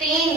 3